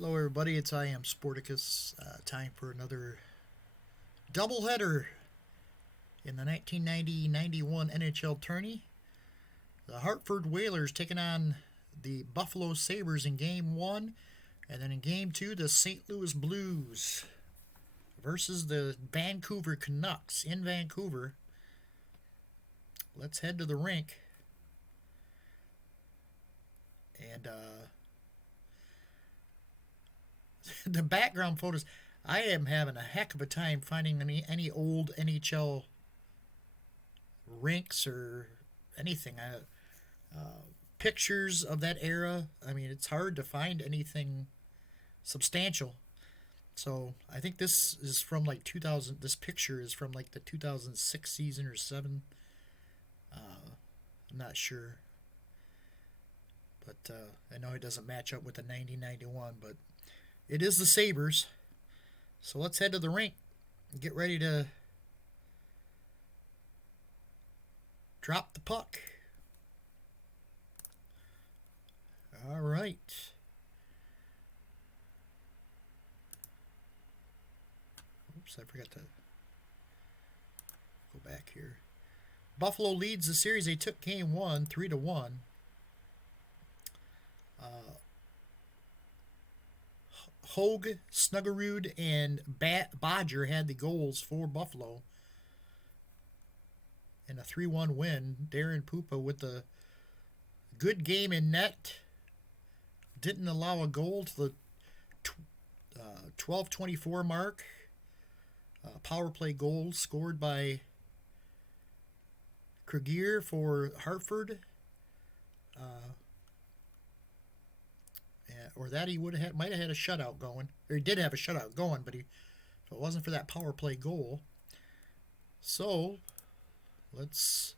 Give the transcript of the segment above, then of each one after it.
Hello, everybody. It's I am Sporticus. Time for another doubleheader in the 1990-91 NHL tourney. The Hartford Whalers taking on the Buffalo Sabres in Game 1. And then in Game 2, the St. Louis Blues versus the Vancouver Canucks in Vancouver. Let's head to the rink. And the background photos, I am having a heck of a time finding any old NHL rinks or anything. Pictures of that era. I mean, it's hard to find anything substantial. So I think this is from like 2000. This picture is from like the 2006 season or 7. I'm not sure. But I know it doesn't match up with the 90-91, but it is the Sabres. So let's head to the rink and get ready to drop the puck. All right. Oops, I forgot to go back here. Buffalo leads the series. They took Game 1, 3-1. Hogue, Snuggerud, and Bodger had the goals for Buffalo in a 3-1 win. Darren Pupa with a good game in net. Didn't allow a goal to the 12:24 mark. Power play goal scored by Krieger for Hartford. Or that he might have had a shutout going. Or he did have a shutout going, but if it wasn't for that power play goal. So, let's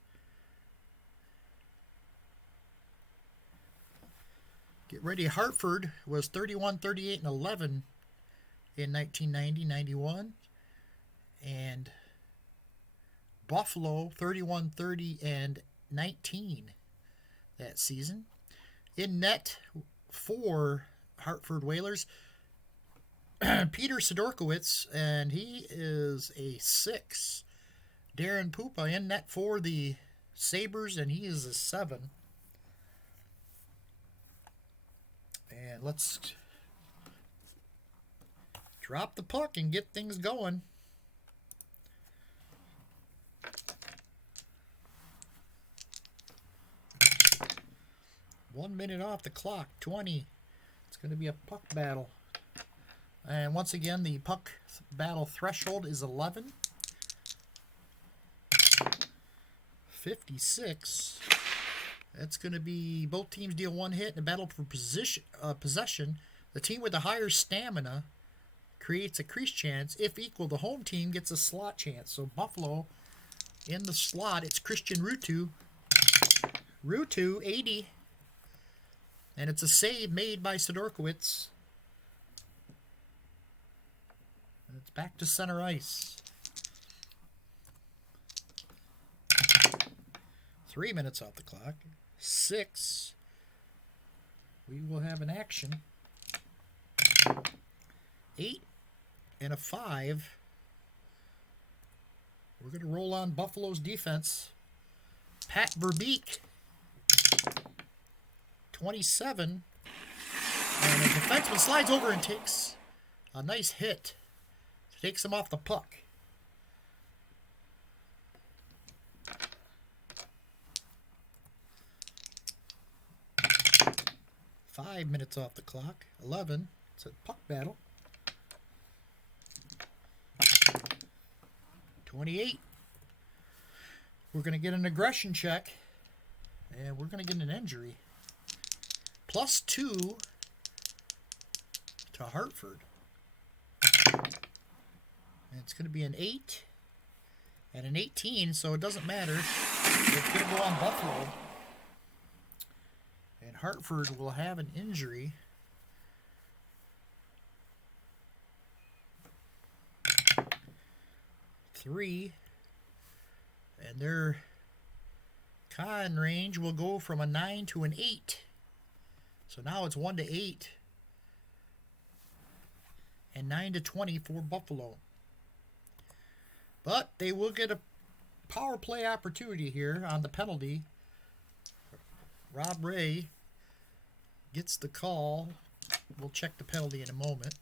get ready. Hartford was 31, 38, and 11 in 1990-91. And Buffalo 31, 30, and 19 that season. In net for Hartford Whalers, Peter Sidorkowitz, and he is a 6. Darren Pupa in net for the Sabres, and he is a 7. And let's drop the puck and get things going. One minute off the clock, 20. It's going to be a puck battle. And once again, the puck battle threshold is 11. 56. That's going to be both teams deal one hit in a battle for possession. The team with the higher stamina creates a crease chance. If equal, the home team gets a slot chance. So Buffalo in the slot, it's Christian Ruutu. Ruutu, 80. And it's a save made by Sidorkowitz. And it's back to center ice. 3 minutes off the clock. 6. We will have an action. 8 and a 5. We're going to roll on Buffalo's defense. Pat Verbeek. 27, and the defenseman slides over and takes a nice hit. Takes him off the puck. Five minutes off the clock. 11. It's a puck battle. 28. We're going to get an aggression check, and we're going to get an injury. +2 to Hartford. And it's going to be an 8 and an 18, so it doesn't matter. It's going to go on Buffalo. And Hartford will have an injury. Three. And their con range will go from a 9 to an 8. So now it's 1 to 8 and 9-20 for Buffalo. But they will get a power play opportunity here on the penalty. Rob Ray gets the call. We'll check the penalty in a moment.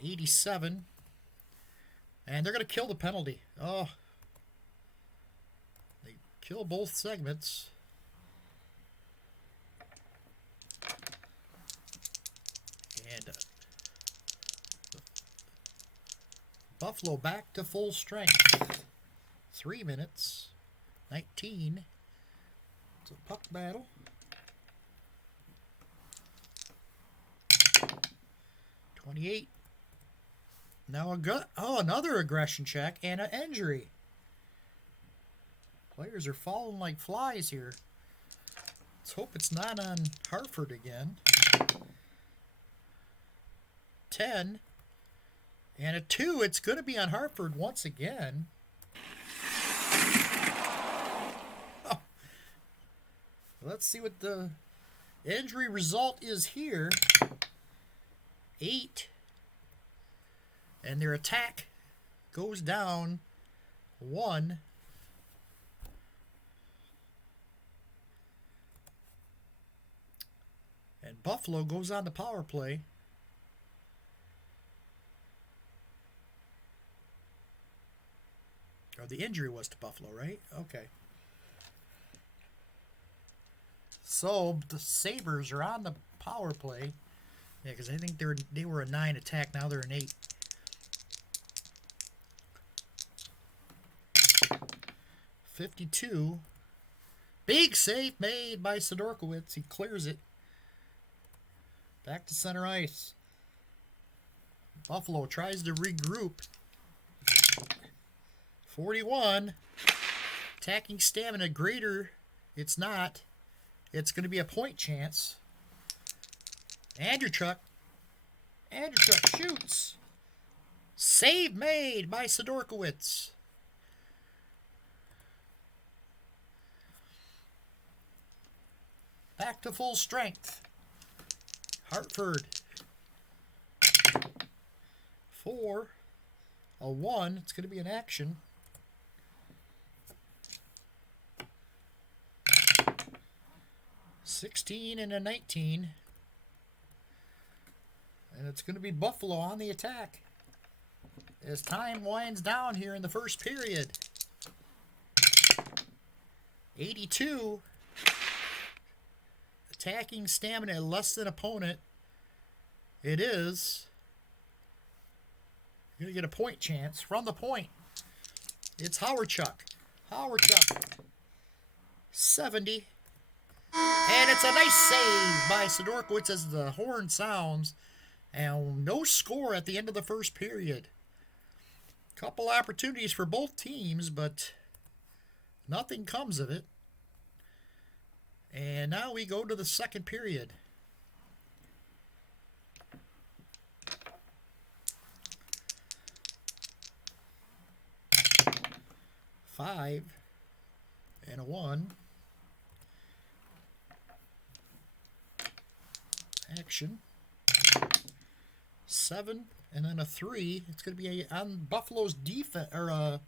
87. And they're going to kill the penalty. Oh. They kill both segments. And Buffalo back to full strength. 3 minutes. 19. It's a puck battle. 28. Now another aggression check and an injury. Players are falling like flies here. Let's hope it's not on Hartford again. 10. And a 2. It's going to be on Hartford once again. Oh. Let's see what the injury result is here. 8. And their attack goes down 1. And Buffalo goes on the power play. Or the injury was to Buffalo, right? Okay. So the Sabres are on the power play. Yeah, because I think they were a 9 attack. Now they're an 8. 52. Big save made by Sidorkowicz. He clears it. Back to center ice. Buffalo tries to regroup. 41. Attacking stamina greater. It's not. It's going to be a point chance. Andrewchuk shoots. Save made by Sidorkowicz. Back to full strength. Hartford. 4. A 1. It's going to be an action. 16 and a 19. And it's going to be Buffalo on the attack as time winds down here in the first period. 82. Attacking stamina less than opponent. It is. You're going to get a point chance from the point. It's Howardchuk. 70. And it's a nice save by Sidorkowicz as the horn sounds. And no score at the end of the first period. Couple opportunities for both teams, but nothing comes of it. And now we go to the second period. Five and a 1. Action. 7 and then a 3. It's going to be on Buffalo's defense, or on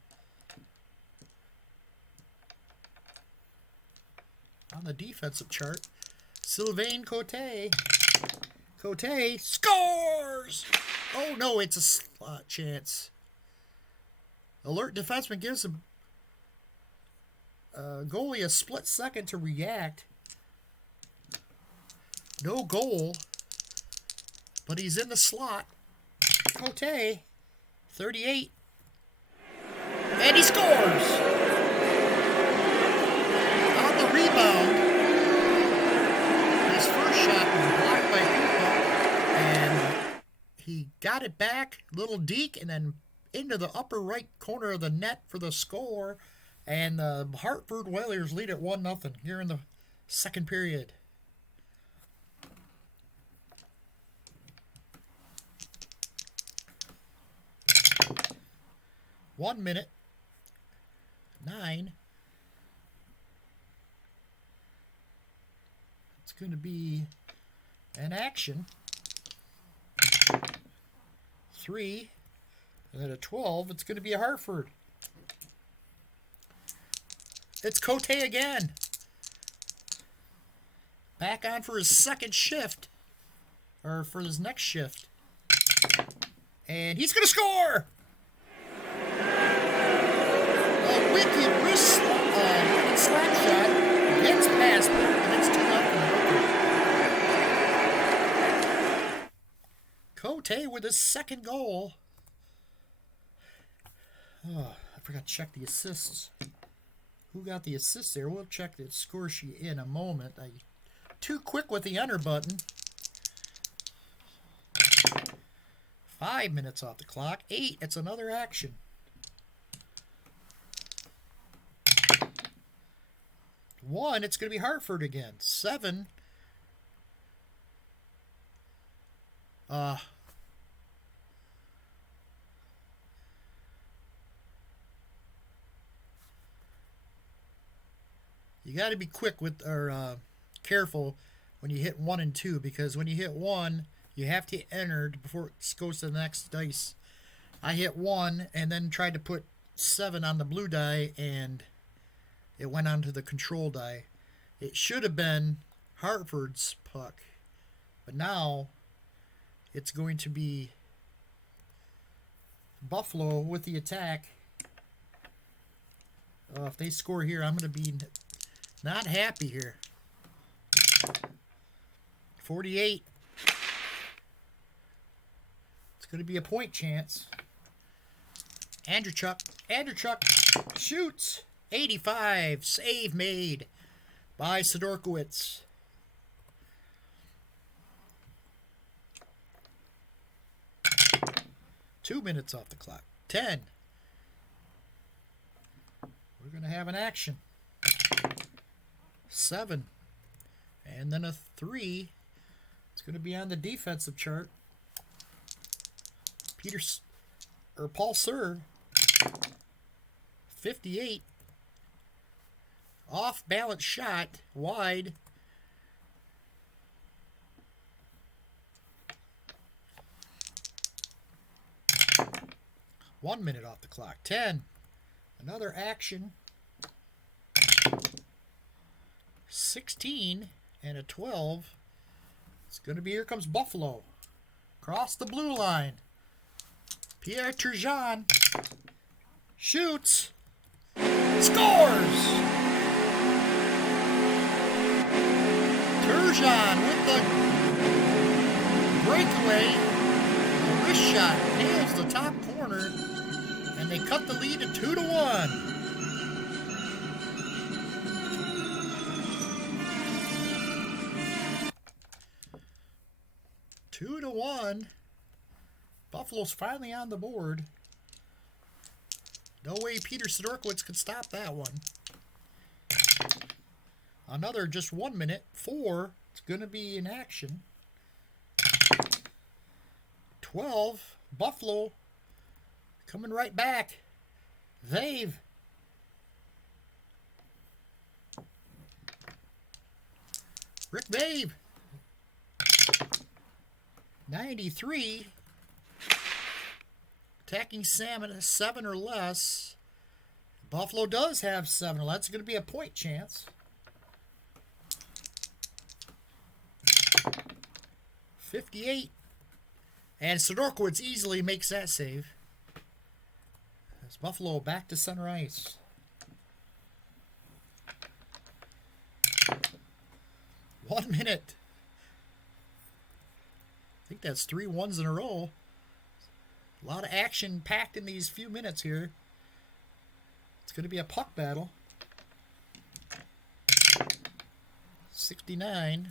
the defensive chart. Sylvain Cote scores! Oh no, it's a slot chance. Alert defenseman gives a goalie a split second to react. No goal, but he's in the slot. Cote, 38, and he scores! On the rebound, his first shot was blocked by Puka, and he got it back, little deke, and then into the upper right corner of the net for the score, and the Hartford Whalers lead at 1-0 here in the second period. One minute. 9. It's going to be And action. 3. And then a 12. It's going to be a Hartford. It's Cote again. Back on for his second shift. Or for his next shift. And he's going to score! A wicked wrist slap shot. Gets past, and it's 2-0. Cote with his second goal. Oh, I forgot to check the assists. Who got the assist there? We'll check the score sheet in a moment. Too quick with the enter button. 5 minutes off the clock. 8. It's another action. 1. It's going to be Hartford again. 7. You got to be quick with, or careful when you hit 1 and 2, because when you hit 1, you have to enter before it goes to the next dice. I hit 1 and then tried to put 7 on the blue die, and it went onto the control die. It should have been Hartford's puck, but now it's going to be Buffalo with the attack. If they score here, I'm going to be not happy here. 48. It's going to be a point chance. Andrewchuk shoots. 85. Save made by Sidorkowicz. Two minutes off the clock. 10. We're going to have an action. 7. And then a 3. It's going to be on the defensive chart. Paul Sir. 58. Off balance shot. Wide. One minute off the clock. 10. Another action. 16 and a 12. It's going to be, here comes Buffalo. Across the blue line. Pierre Turgeon shoots. Scores! Turgeon with the breakaway. A wrist shot nails the top corner. And they cut the lead to 2-1. 2-1. Buffalo's finally on the board. No way Peter Sidorkowicz could stop that one. Another just 1 minute. 4. It's going to be in action. 12. Buffalo coming right back. Vave. Rick Vave. 93. Attacking Salmon 7 or less. Buffalo does have 7 or less. That's going to be a point chance. 58. And Sidorkowicz easily makes that save. As Buffalo back to center ice. One minute. I think that's 3 1s in a row. A lot of action packed in these few minutes here. It's going to be a puck battle. 69.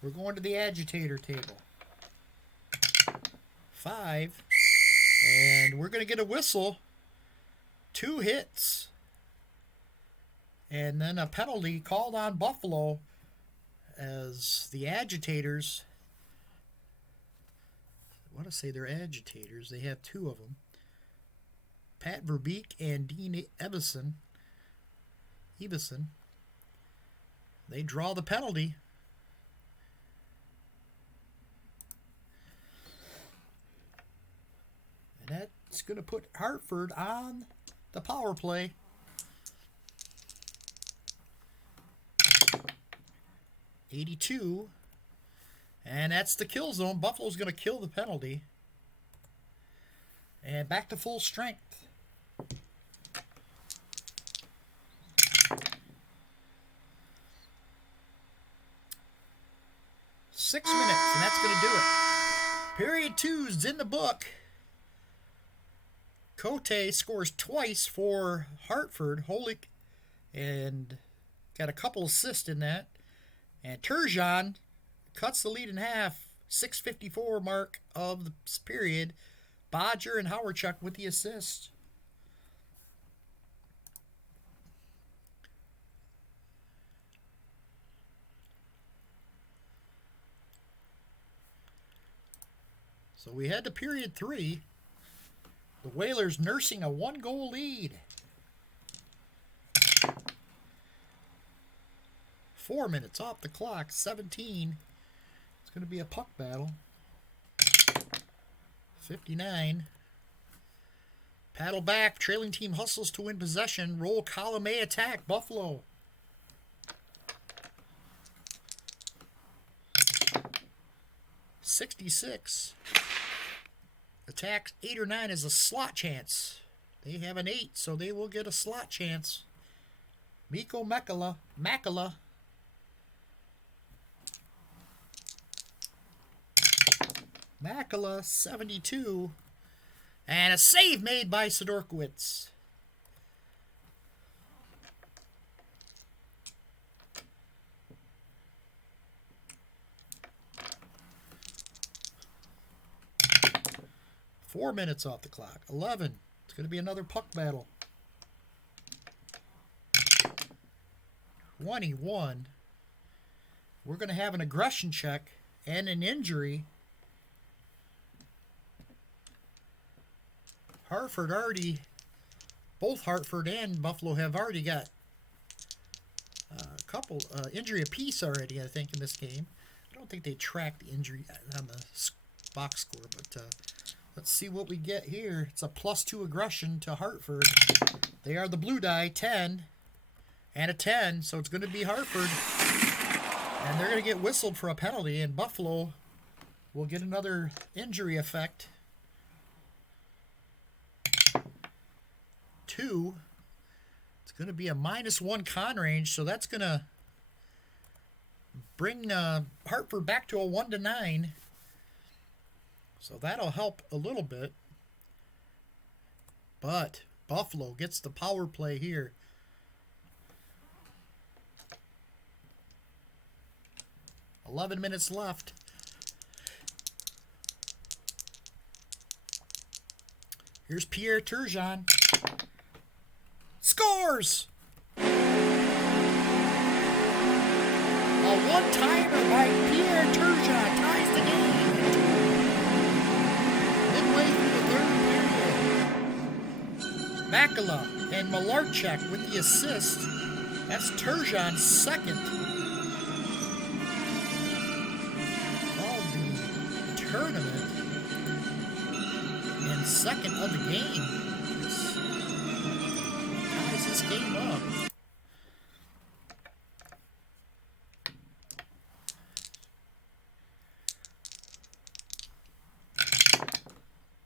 We're going to the agitator table. 5. And we're going to get a whistle. 2 hits. And then a penalty called on Buffalo as the agitators... I want to say they're agitators. They have 2 of them. Pat Verbeek and Dean Evison. They draw the penalty. It's going to put Hartford on the power play. .82. And that's the kill zone. Buffalo's going to kill the penalty. And back to full strength. .6 minutes, and that's going to do it. Period 2's in the book. Cote scores twice for Hartford. Holick, and got a couple assists in that. And Turgeon cuts the lead in half. 6:54 mark of the period. Bodger and Howardchuk with the assist. So we head to period 3. The Whalers nursing a 1-goal lead. 4 minutes off the clock. 17. It's going to be a puck battle. 59. Paddle back. Trailing team hustles to win possession. Roll column A attack. Buffalo. .66. Attack 8 or 9 is a slot chance. They have an 8, so they will get a slot chance. Mikko Makala. 72. And a save made by Sidorkiewicz. Four minutes off the clock. 11. It's going to be another puck battle. 21. We're going to have an aggression check and an injury. Both Hartford and Buffalo have already got a couple injury apiece already, I think, in this game. I don't think they tracked the injury on the box score, but let's see what we get here. It's a +2 aggression to Hartford. They are the blue die, 10 and a 10, so it's going to be Hartford. And they're going to get whistled for a penalty, and Buffalo will get another injury effect. 2. It's going to be a -1 con range, so that's going to bring Hartford back to a 1-9. So that'll help a little bit. But Buffalo gets the power play here. .11 minutes left. Here's Pierre Turgeon. Scores! A one-timer by Pierre Turgeon ties the game. Midway through the third period. Makala and Malarchuk with the assist. That's Turgeon's second. Of the tournament. And second of the game. Ties this game up.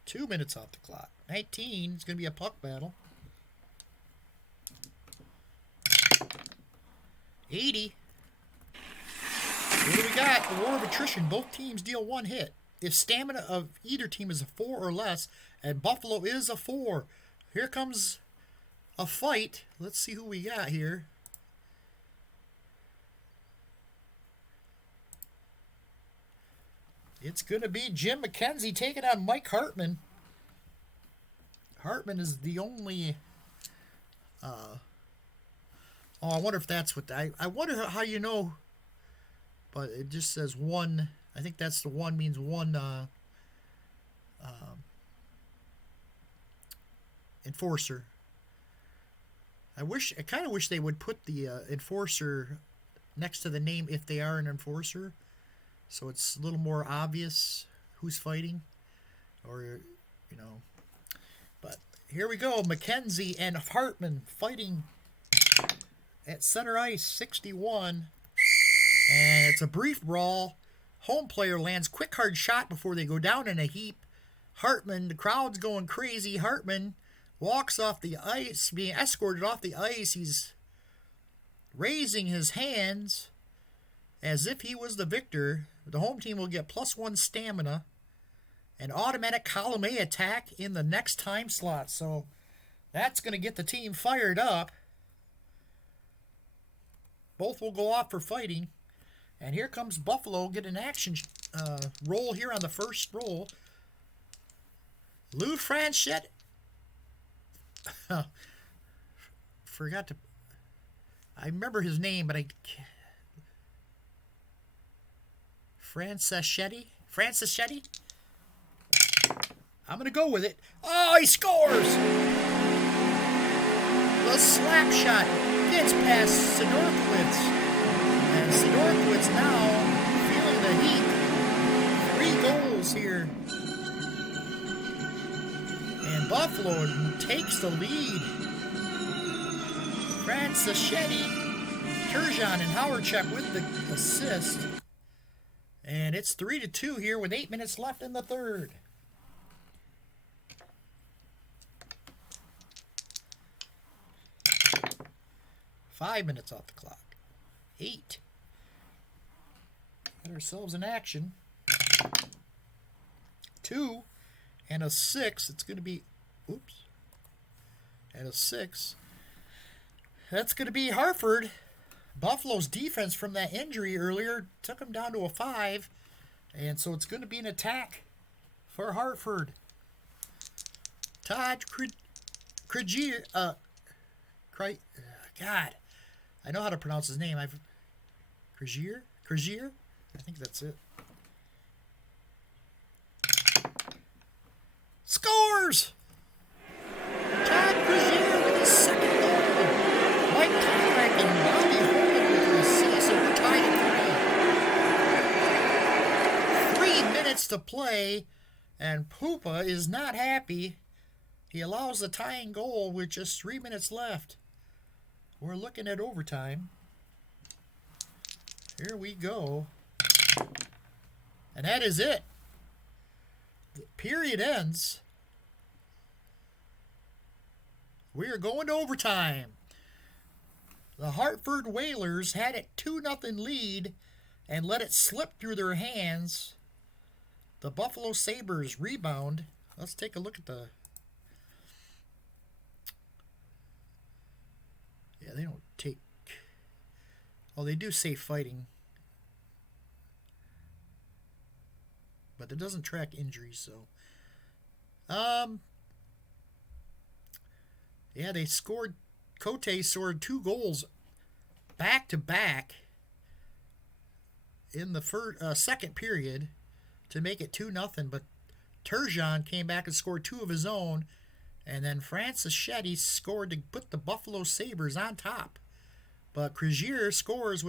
Two minutes off the clock. 19. It's going to be a puck battle. 80. What do we got? The war of attrition. Both teams deal one hit. If stamina of either team is a 4 or less, and Buffalo is a 4. Here comes a fight. Let's see who we got here. It's going to be Jim McKenzie taking on Mike Hartman. Hartman is the only... I wonder if that's what... I wonder how you know... But it just says one... I think that's the one means one enforcer. I kind of wish they would put the enforcer next to the name if they are an enforcer. So it's a little more obvious who's fighting. Or, you know, Here we go. McKenzie and Hartman fighting at center ice, 61. And it's a brief brawl. Home player lands quick hard shot before they go down in a heap. Hartman, the crowd's going crazy. Hartman walks off the ice, being escorted off the ice. He's raising his hands as if he was the victor. The home team will get +1 stamina. An automatic column A attack in the next time slot. So that's going to get the team fired up. Both will go off for fighting. And here comes Buffalo. Get an action roll here on the first roll. Lou Franchette. Forgot to... I remember his name, but I... Franceschetti? I'm going to go with it. Oh, he scores! The slap shot gets past Sidorowicz. And Sidorowicz now feeling the heat. 3 goals here. And Buffalo takes the lead. Franceschetti, Turgeon, and Howardchuk with the assist. And it's 3-2 here with 8 minutes left in the third. Five minutes off the clock. 8. Get ourselves in action. 2 and a 6. It's going to be... Oops. And a 6. That's going to be Hartford. Buffalo's defense from that injury earlier took them down to a 5. And so it's going to be an attack for Hartford. Todd Krejcier. God. I know how to pronounce his name. Krejcier? I think that's it. Scores! Todd Krejcier with his second goal. Mike Conrad and Bobby Holden with the assist, so we're tied at 3. 3 minutes to play, and Pupa is not happy. He allows the tying goal with just 3 minutes left. We're looking at overtime. Here we go. And that is it. The period ends. We are going to overtime. The Hartford Whalers had a 2-0 lead and let it slip through their hands. The Buffalo Sabres rebound. Let's take a look at the... Yeah, they don't take... Oh, they do say fighting. But it doesn't track injuries, so... Yeah, they scored... Cote scored 2 goals back-to-back in the second period to make it 2-0, but Turgeon came back and scored 2 of his own, and then Franceschetti scored to put the Buffalo Sabres on top. But Krejcier scores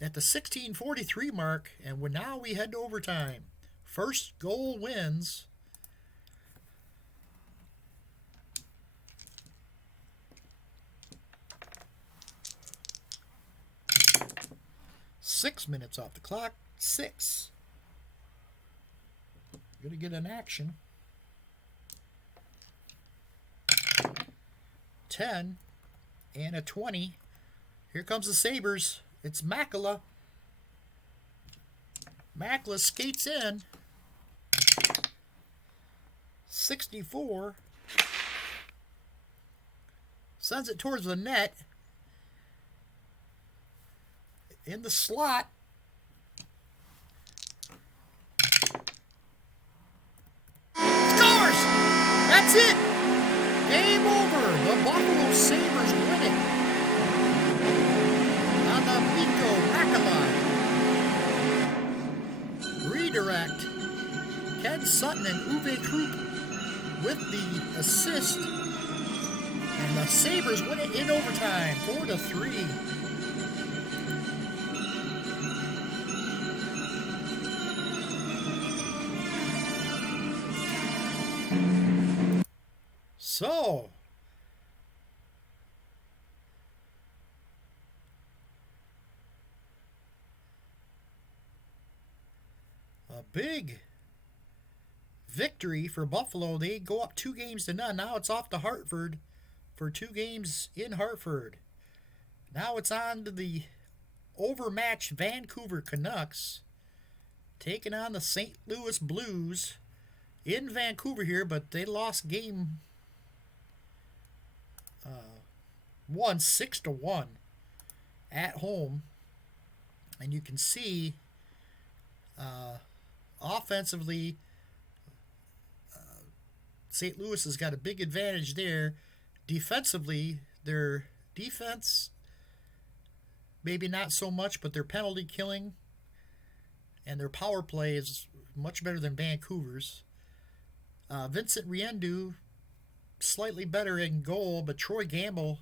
at the 16:43 mark, and now we head to overtime. First goal wins. Six minutes off the clock. 6. Gonna get an action. 10 and a 20. Here comes the Sabres. It's Makela. Makela skates in. 64. Sends it towards the net. In the slot. Scores! That's it! Game over. The Buffalo Sabres win it. On the Mikko Makela. Redirect. Ken Sutton and Uwe Krupp with the assist. And the Sabres win it in overtime. 4-3. So, a big victory for Buffalo. They go up 2-0. Now it's off to Hartford for 2 games in Hartford. Now it's on to the overmatched Vancouver Canucks taking on the St. Louis Blues in Vancouver here, but they lost game 1 6-1 at home. And you can see offensively, St. Louis has got a big advantage there. Defensively, their defense, maybe not so much, but their penalty killing and their power play is much better than Vancouver's. Vincent Riendeau, slightly better in goal, but Troy Gamble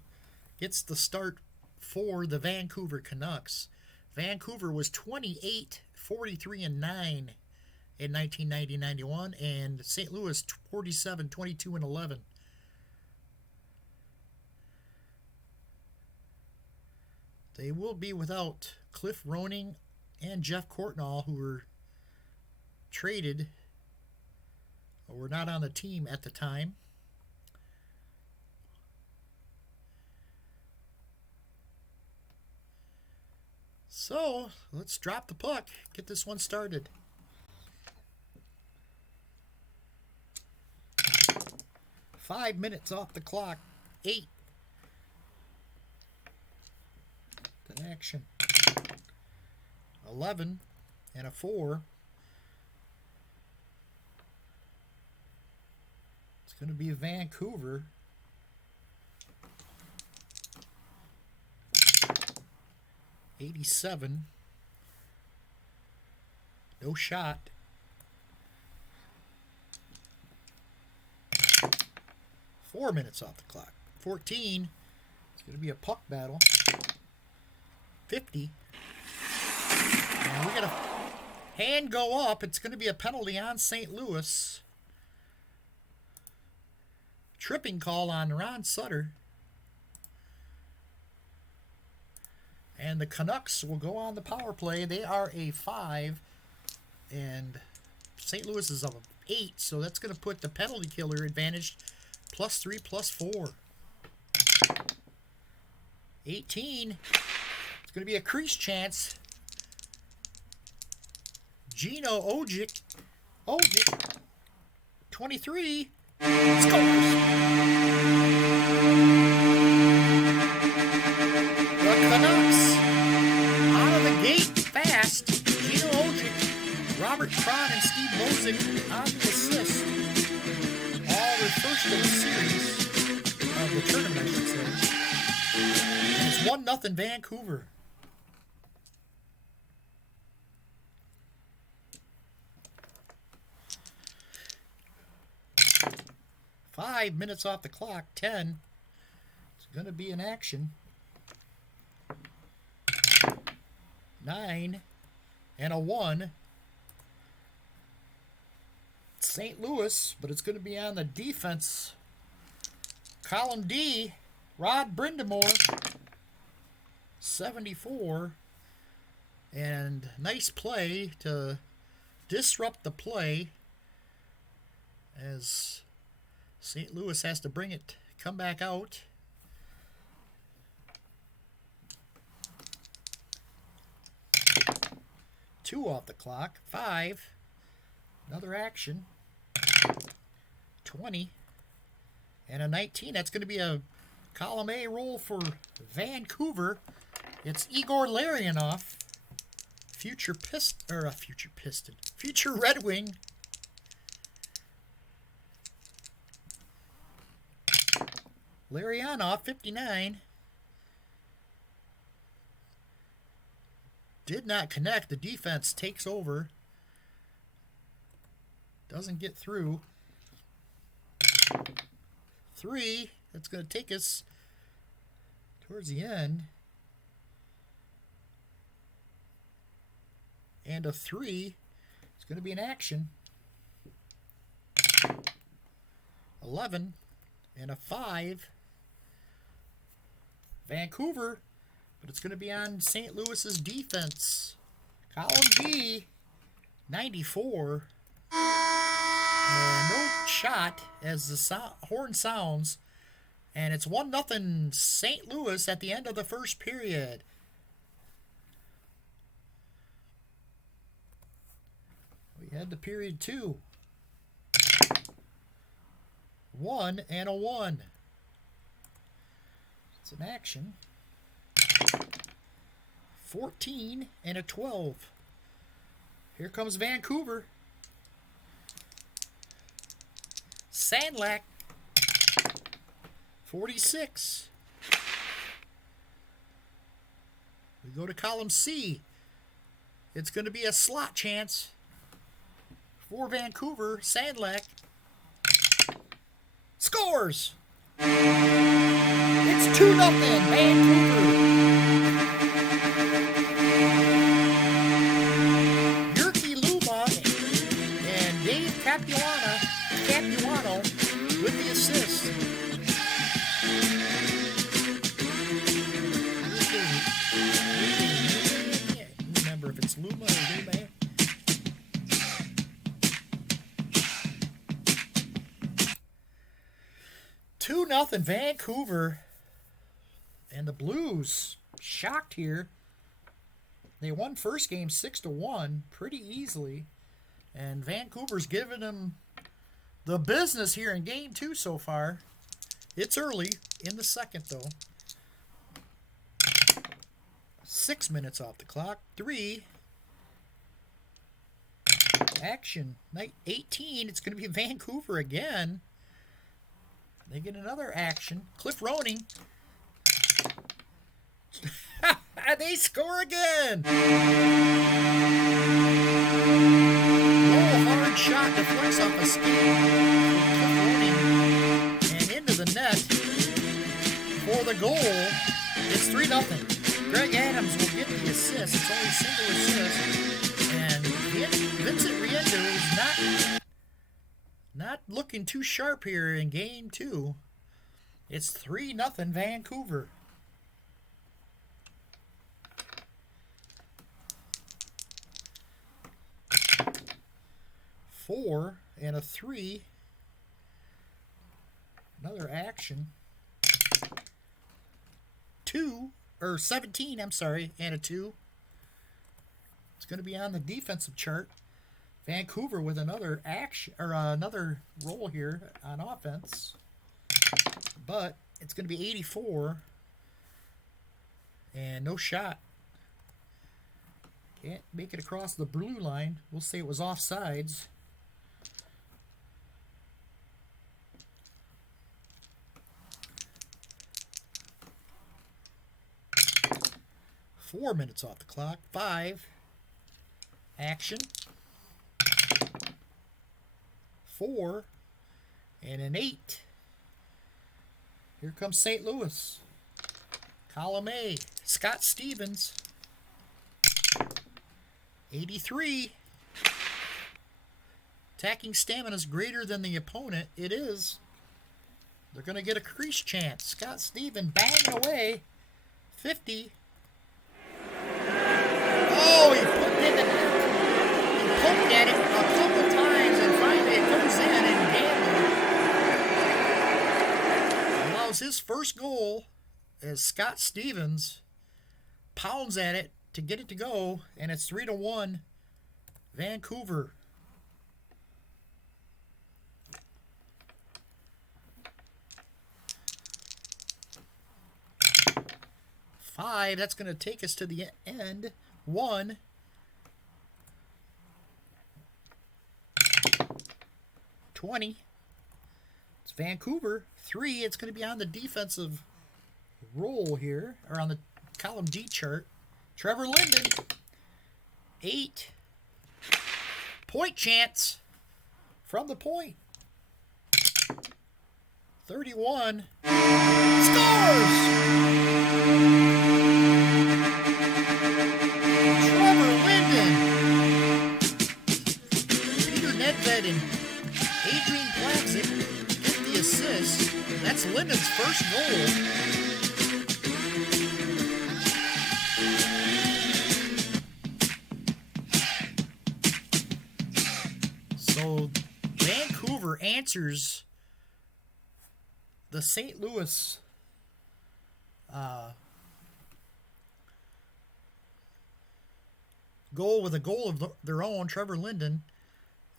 gets the start for the Vancouver Canucks. Vancouver was 28, 43, and 9 in 1990-91, and St. Louis 47, 22, and 11. They will be without Cliff Roning and Jeff Courtnall, who were traded or were not on the team at the time. So, let's drop the puck, get this one started. Five minutes off the clock. 8. To action. 11 and a 4. It's going to be Vancouver. $87. No shot. 4 minutes off the clock. 14. It's going to be a puck battle. 50. And we're going to hand go up. It's going to be a penalty on St. Louis. Tripping call on Ron Sutter. And the Canucks will go on the power play. They are a 5. And St. Louis is a 8. So that's going to put the penalty killer advantage +3, +4. 18. It's going to be a crease chance. Gino Ojic. 23. Scores. The Canucks out of the gate fast. Gino Ojic, Robert Cron, and Steve Mosick on the assist. All their first of the series, of the tournament, I should say. And it's 1-0 Vancouver. Five minutes off the clock. 10. It's going to be in action. 9 and a 1. St. Louis, but it's going to be on the defense. Column D, Rod Brindamore, 74. And nice play to disrupt the play as St. Louis has to bring it, come back out. Two off the clock. 5. Another action. 20. And a 19. That's going to be a column A roll for Vancouver. It's Igor Larionov, future Red Wing. Larionov, 59. Did not connect. The defense takes over. Doesn't get through. 3. That's going to take us towards the end. And a 3. It's going to be an action. 11 and a 5. Vancouver, but it's going to be on St. Louis's defense. Column D, 94. And no shot as the horn sounds. And it's 1-0 St. Louis at the end of the first period. We had the period 2. 1 and a 1. It's an action. 14 and a 12. Here comes Vancouver. Sandlack. 46. We go to column C. It's going to be a slot chance for Vancouver. Sandlack scores. It's 2-0 Vancouver. Yerky Luma and Dave Capuano with the assist. I can't remember if it's Luma or Luma. 2-0 Vancouver. And the Blues shocked here. They won first game 6-1 pretty easily. And Vancouver's giving them the business here in game 2 so far. It's early in the second though. 6 minutes off the clock. 3. Action. Night 18. It's going to be Vancouver again. They get another action. Cliff Roning. They score again. Low hard shot deflects off a skate. Cliff Roning and into the net for the goal. It's 3-0. Greg Adams will get the assist. It's only a single assist. And Vincent Riendeau is not looking too sharp here in game 2. It's 3-0 Vancouver. 4 and a 3. Another action. 17, I'm sorry, and a 2. It's going to be on the defensive chart. Vancouver with another action or another roll here on offense. But it's going to be 84 and no shot. Can't make it across the blue line. We'll say it was offsides. Four minutes off the clock. 5. Action. 4 and an 8. Here comes St. Louis. Column A. Scott Stevens. 83. Attacking stamina is greater than the opponent. It is. They're going to get a crease chance. Scott Stevens banging away. 50. Oh, he put it in the net. He poked at it a couple times, and finally it comes in, and Gambler allows his first goal as Scott Stevens pounds at it to get it to go, and it's 3-1 Vancouver. Five. That's going to take us to the end. 1. 20. It's Vancouver. 3. It's going to be on the defensive roll here, or on the column D chart. Trevor Linden. 8. Point chance from the point. 31. Scores! Trevor Linden. Peter Nedved and Adrian Plaxic get the assist. Lewis. That's Linden's first goal. So Vancouver answers the St. Louis goal with a goal of their own, Trevor Linden,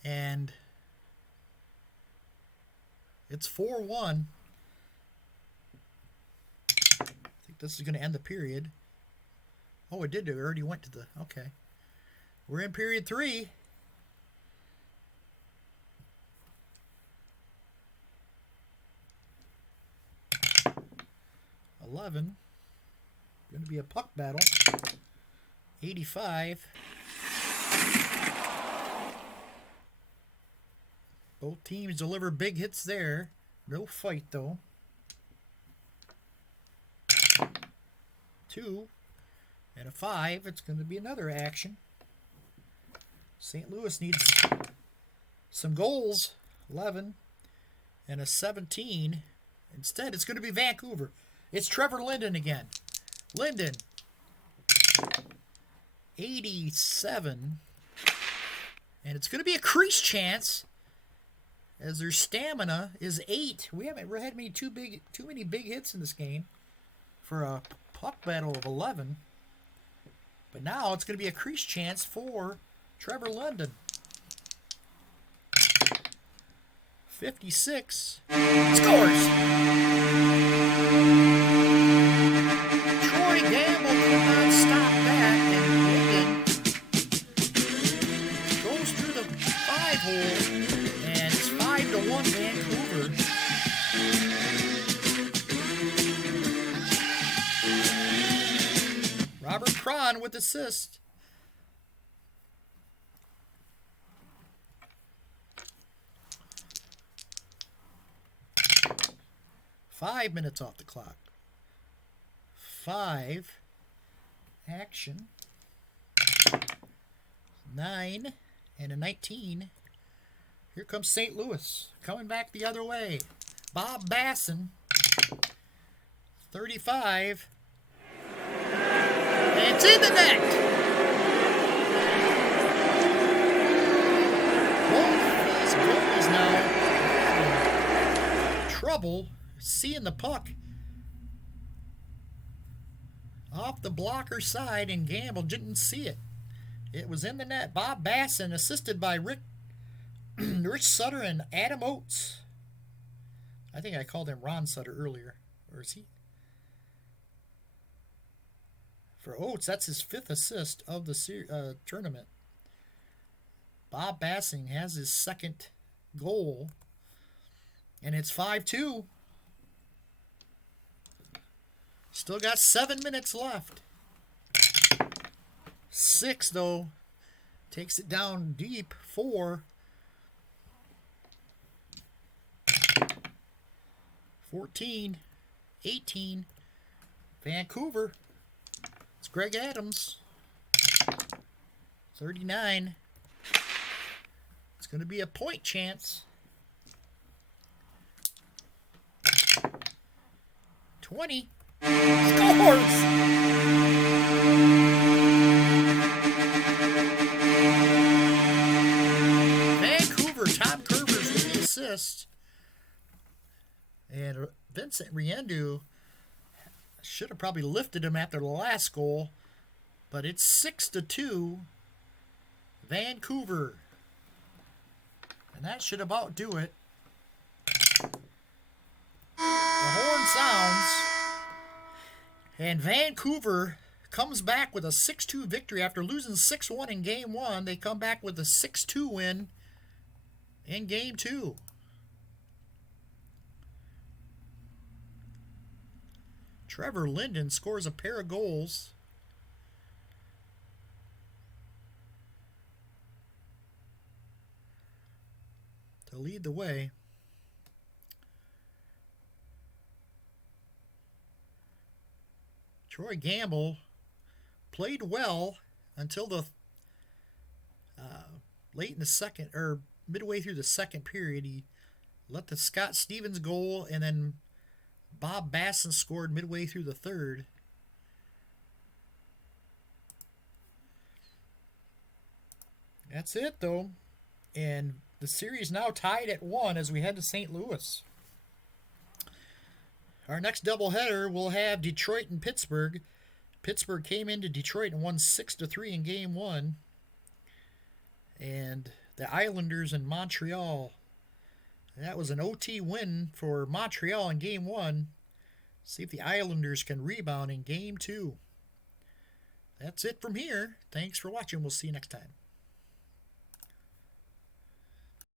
and it's 4-1. I think this is going to end the period. Oh, it did. It already went to the... Okay. We're in period 3. Going to be a puck battle. 85. Both teams deliver big hits there. No fight, though. 2 and a 5. It's going to be another action. St. Louis needs some goals. 11 and a 17. Instead, it's going to be Vancouver. It's Trevor Linden again. Linden, 87. And it's going to be a crease chance as their stamina is 8. We haven't had too many big hits in this game for a puck battle of 11. But now it's going to be a crease chance for Trevor Linden. 56. Scores! Troy Gamble could not stop that, and Linden goes through the 5-hole, and it's 5-1 Vancouver. Robert Cron with assist. Five minutes off the clock. 5. Action. 9 and a 19. Here comes St. Louis. Coming back the other way. Bob Basson. 35. And it's in the net. Both of these goals now having trouble seeing the puck off the blocker side, and Gamble didn't see it. It was in the net. Bob Basson, assisted by Rich Sutter and Adam Oates. I think I called him Ron Sutter earlier. Or is he? For Oates, that's his 5th assist of the tournament. Bob Basson has his 2nd goal, and it's 5-2. Still got 7 minutes left. 6, though. Takes it down deep. 4. 14. 18. Vancouver. It's Greg Adams. 39. It's going to be a point chance. 20. Scores! Vancouver, Tom Curvers with the assist. And Vincent Riendu should have probably lifted him after the last goal. But it's 6-2. Vancouver. And that should about do it. The horn sounds. And Vancouver comes back with a 6-2 victory after losing 6-1 in Game 1. They come back with a 6-2 win in Game 2. Trevor Linden scores a pair of goals. To lead the way. Troy Gamble played well until the late in the second, or midway through the second period. He let the Scott Stevens goal, and then Bob Basson scored midway through the third. That's it, though. And the series now tied at 1 as we head to St. Louis. Our next doubleheader will have Detroit and Pittsburgh. Pittsburgh came into Detroit and won 6-3 in Game 1. And the Islanders and Montreal. That was an OT win for Montreal in Game 1. See if the Islanders can rebound in Game 2. That's it from here. Thanks for watching. We'll see you next time.